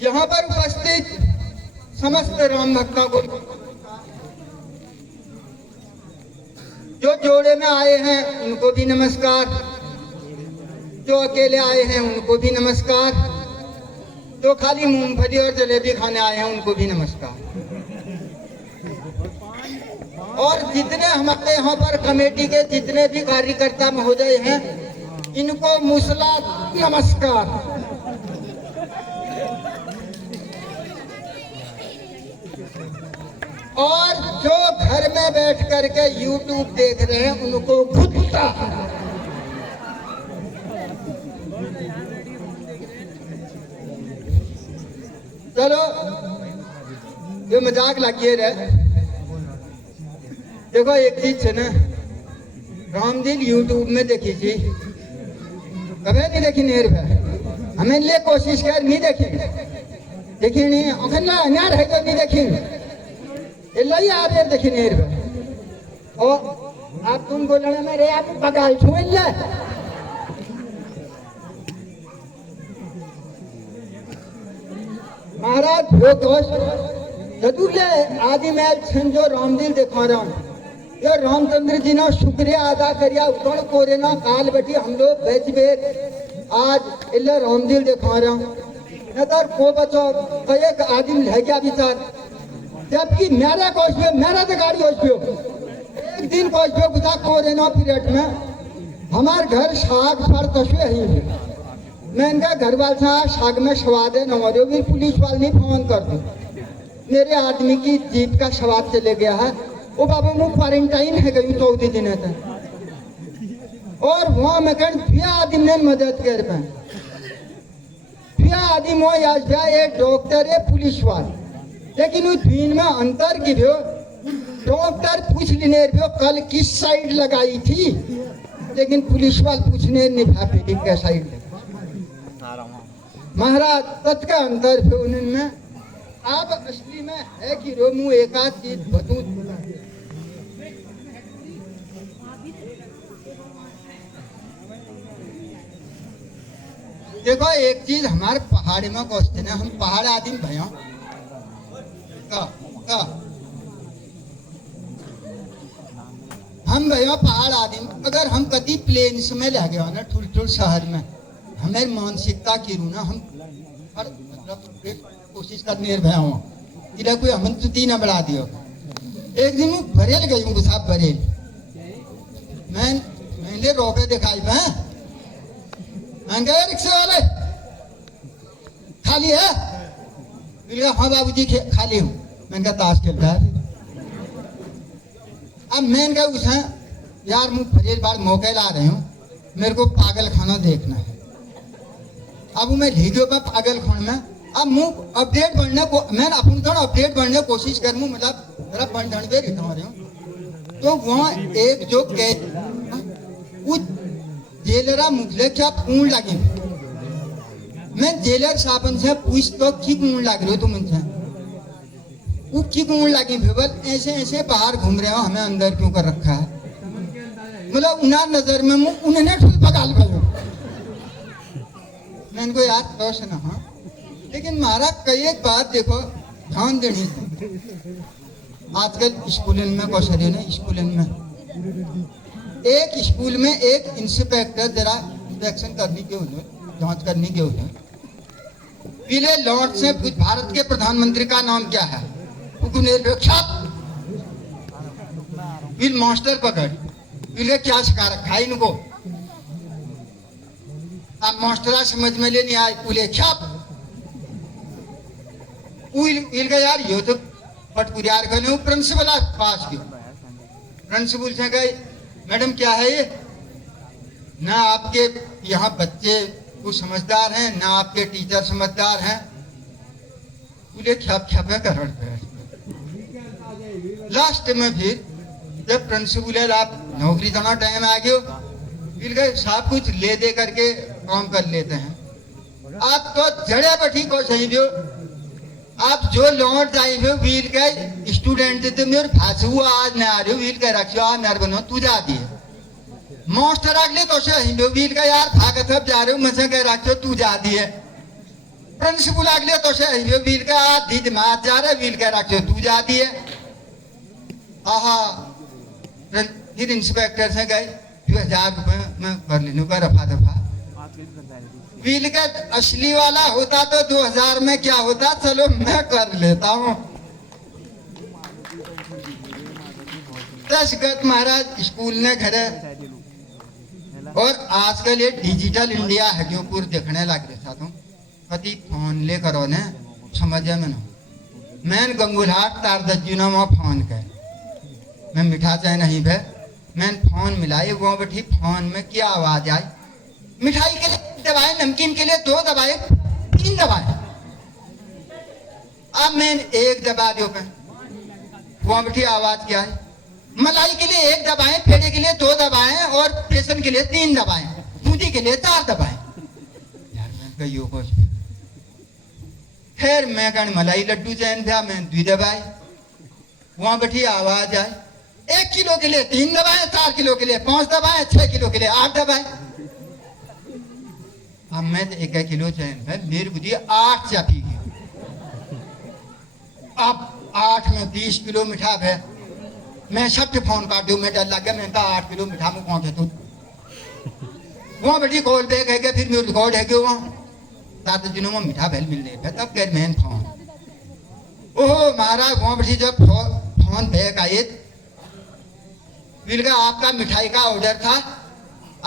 यहाँ पर उपस्थित समस्त राम भक्तों को, जो जोड़े में आए हैं उनको भी नमस्कार, जो अकेले आए हैं उनको भी नमस्कार, जो खाली मूंगफली और जलेबी खाने आए हैं उनको भी नमस्कार। और जितने हमारे यहाँ पर कमेटी के जितने भी कार्यकर्ता महोदय हैं इनको मुसला नमस्कार। और जो घर में बैठ करके YouTube देख रहे हैं उनको कुत्ता। चलो जो मजाक लगिए रहे, देखो एक चीज है ना, रामदिल YouTube में देखी थी, कभी नहीं देखी नेर पे, हमें लिए कोशिश कर नहीं देखी नहीं, अखंडा अन्यार है तो नहीं देखी, इल्लाई आप ये देखी नेर पे। और आप तुम बोलने में रे आप बगाल छुए ले, महाराज जो दोस्त जरूर आदि मैं जो रामदिल दिखा रहा हूँ, ये रामचंद्र जी ने शुक्रिया अदा करिया उतण कोरे ना काल बैठी हम लोग बेच बेच आज इल्ला रामदिल दिखा रहा हूँ, न तो को बचो कई आदमी ले गया विचार, जबकि मेरा कोच पे मेरा तो गाड़ी कोच पे एक दिन कोच पे बुझा कोरे ना पीरियड में हमारे घर साग पर तस्वीर ही मैं इनका घर वाल साग में स्वाद है न भी पुलिस वाले नहीं फोन कर दो, मेरे आदमी की जीप का स्वाद चले गया है, वो बाबा मुझ क्वारंटाइन है गई 14 दिन तक। और वहाँ मैं कहीं आदमी ने मदद कर पाए, आदमी वो एक डॉक्टर है पुलिस वाले, लेकिन उस दिन में अंतर की भी डॉक्टर पूछ लेने कल किस साइड लगाई थी, लेकिन पुलिस वाले पूछने नहीं भापे क्या साइड लगा। महाराज तत् का अंतर है उनमें, आप असली में है कि रोमू एक आध चीज बतू। देखो एक चीज हमारे पहाड़ी में क्वेश्चन है, हम पहाड़ आदमी भैया हम भैया पहाड़ आदमी, अगर हम कभी प्लेन्स में रह गए ना ठुल शहर में, हमें मानसिकता की रू ना हम मतलब कोशिश करने भैया हुआ इधर कोई हम तुती ना बढ़ा दियो। एक दिन मैं बरेल गई हूँ साहब, बरेल मैंने रोके दिखाई मैं गया रिक्शे वाले खाली है, हाँ बाबूजी खाली हूँ, मैंने कहा ताश खेलता है। अब मैंने कहा उस यार मैं फरीद बार मौके ला रहे हूँ, मेरे को पागल खाना देखना है। अब मैं ले गयो पागल खान में, अब मुँह अपडेट बढ़ने को मैं अपन थोड़ा अपडेट बढ़ने की कोशिश कर मुँह मतलब जरा बन ढंग दे रही हूँ। तो वहाँ एक जो जेलरा मुझे क्या पूर्ण लगी, मैं जेलर साहब से पूछ तो की पूर्ण लग रही हो तुम इनसे, वो की पूर्ण लगी भेबल ऐसे ऐसे बाहर घूम रहे हो, हमें अंदर क्यों कर रखा है, मतलब उन्हें नजर में मुँह उन्हें ठुल पकाल गयो। मैं इनको याद तो से ना, हाँ लेकिन मारा कई एक बात देखो ध्यान देनी है, आजकल स्कूल में कौशल ना, स्कूल में एक स्कूल में एक इंस्पेक्टर जरा इंस्पेक्शन करने के उन्हें जांच करने के उन्हें पीले लॉर्ड से भारत के प्रधानमंत्री का नाम क्या है, बिल मास्टर पकड़ पीले क्या सिखा रखा है इनको, अब मास्टरा समझ में ले नहीं आए, उले छाप यार ये तो पटपुरियार का प्रिंसिपल पास की, प्रिंसिपल से गए मैडम क्या है ये, ना आपके यहाँ बच्चे कुछ समझदार हैं ना आपके टीचर समझदार हैं, बोले ख्यापे कर लास्ट में फिर जब प्रिंसिपल आप नौकरी देना टाइम आ गयो, फिर गए साहब कुछ ले दे करके काम कर लेते हैं, आप तो जड़े बैठी को सही दो, आप जो लौट जाए वीर के स्टूडेंट थे मेरे फांस हुआ आज न आ रहे वीर के रखियो आज नर बनो तू जा दिए मास्टर अगले तो से हिंदू व्हील का यार भागत अब जा रहे हो मजा कह रखो तू जा दिए प्रिंसिपल अगले तो से हिंदू व्हील का दीद मात जा रहे व्हील कह रखो तू जा दिए आहा फिर इंस्पेक्टर से गए 2000 रुपये मैं कर लेने का रफा दफा व्हील का असली वाला होता तो 2000 में क्या होता चलो मैं कर लेता हूँ। दशगत महाराज स्कूल ने घरे और आजकल ये डिजिटल इंडिया है क्यों पूरे देखने लग रहे साथों कति फोन ले करो ने समझे में ना मैंने गंगुलहाट तार दज्जूना वहाँ फोन कर मैं मिठा चाहे नहीं भे मैंने फोन मिलाई वो बैठी फोन में क्या आवाज आई मिठाई के लिए दबाए नमकीन के लिए 2 दबाए 3 दबाए अब मैंने 1 दबा दियो पे वहाँ बैठी आवाज क्या है मलाई के लिए 1 दबाएं पेड़े के लिए 2 दबाएं और बेसन के लिए 3 दबाएं बूंदी के लिए 4 दबाएं यार मैं कहियो कुछ खैर मैं कण मलाई लड्डू चैन था मैं 2 दबाए वहां बैठी आवाज आई 1 किलो के लिए 3 दबाएं 4 किलो के लिए 5 दबाएं 6 किलो के लिए 8 दबाएं अब मैं 1 किलो चैन है मेरी बुद्धि 8 चापी गई अब 8 में 20 किलो मिठा है मैं सबके फोन काट दूं मैं डर लग गया मैं कहा 8 किलो मिठा में कौन है तू वहाँ बेटी कॉल बैक है क्या फिर मेरे रिकॉर्ड है क्यों वहाँ 7 दिनों में मिठा बैल मिलने पे तब गैर मैन फोन ओहो महाराज वहाँ बेटी जब फोन बैक आए बिल का आपका मिठाई का ऑर्डर था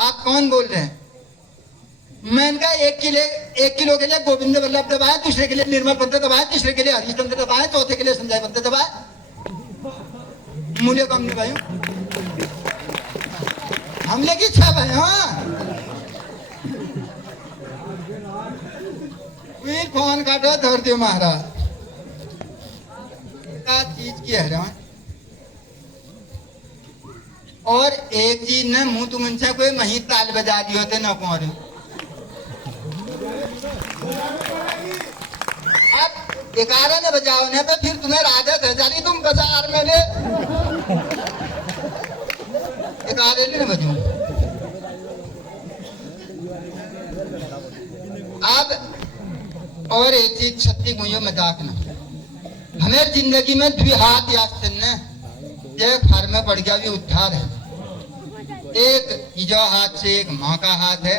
आप कौन बोल रहे हैं मैंने कहा 1 किलो के लिए गोविंद वल्लभ दबाए दूसरे के लिए निर्मल पंत दबाए तीसरे के लिए हरिश्चंद्र दबाए चौथे के लिए संजय पंत दबाए मूल्य कम नहीं भाई हमले की 6 भाई हाँ फिर फोन काटो धर दियो महाराज क्या चीज की है और एक चीज ने मुंह तुम से कोई मही ताल बजा दियो थे न कौन अब 11 ने बजाओ ने तो फिर तुम्हें आदत है जानी तुम बाजार में ले 11 ने बजू अब और एक चीज सत्य मुझे मजाक ना हमें जिंदगी में 2 हाथ याद करने एक फर में पड़ गया भी उद्धार है एक इजो हाथ से एक माँ का हाथ है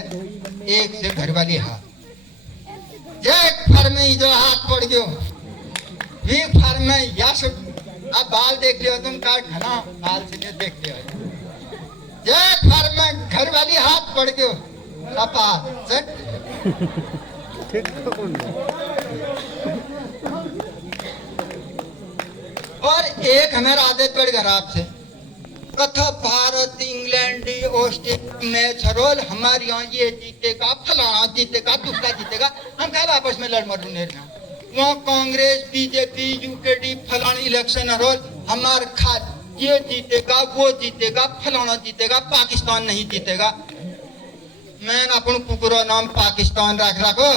एक से घर वाली हाथ एक फर में इजो हाथ पड़ गयो भी फर में यश अब बाल देख लियो तुम का घना बाल से देख लियो एक फर में घर वाली हाथ पड़ गयो सपा सेट और एक हमारा आदत पड़ खराब से कथा भारत इंग्लैंड ऑस्ट्रेलिया मैच रोल हमारे यहाँ ये जीतेगा फलाना जीतेगा दूसरा जीतेगा हम कह आपस में लड़ मरू नहीं वहाँ कांग्रेस बीजेपी यूकेडी फलानी इलेक्शन रोल हमारे खा ये जीतेगा वो जीतेगा फलाना जीतेगा पाकिस्तान नहीं जीतेगा मैं अपन कुकुरो नाम पाकिस्तान रख रखो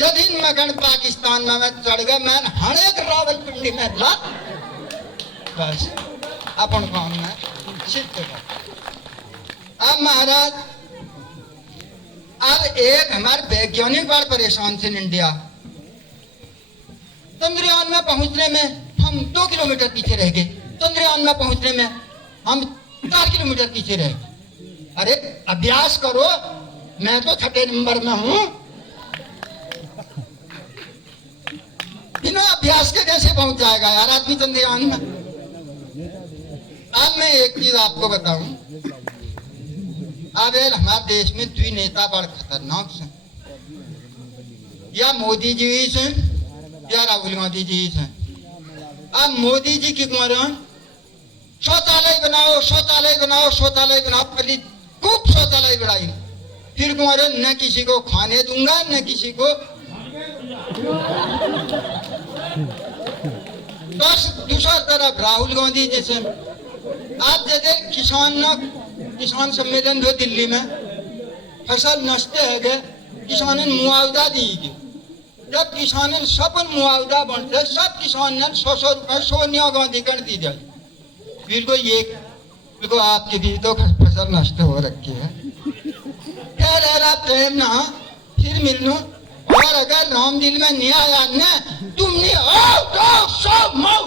जब इन मगन पाकिस्तान में मैं चढ़ गया मैं हरेक रावलपिंडी में लग बस अपन काम में सिद्ध अब महाराज अब एक हमारे वैज्ञानिक बार परेशान थे इंडिया चंद्रयान में पहुंचने में हम 2 किलोमीटर पीछे रह गए चंद्रयान में पहुंचने में हम 4 किलोमीटर पीछे रह गए अरे अभ्यास करो मैं तो 6 नंबर में हूं बिना अभ्यास के कैसे पहुंच जाएगा यार आदमी चंद्रयान में अब मैं एक चीज आपको बताऊं अब हमारे देश में 2 नेता बड़े खतरनाक हैं या मोदी जी हैं या राहुल गांधी जी हैं अब मोदी जी की कुमार शौचालय बनाओ शौचालय बनाओ शौचालय बनाओ पहले खूब शौचालय बनाई फिर कुमार न किसी को खाने दूंगा न किसी को दूसरा तरफ राहुल गांधी जैसे आप जैसे किसान सम्मेलन हो दिल्ली में फसल नष्ट है गए किसानन मुआवजा दी गई जब किसानन सब मुआवजा बनते सब किसान ने 100 रुपए सोनिया गांधी कर दी जाए बिल्कुल ये बिल्कुल आपके भी तो फसल नष्ट हो रखी है। खैर यार प्रेम ना फिर मिलनू, और अगर रामदिल में नहीं आया ना तुम नहीं आओ सब मऊ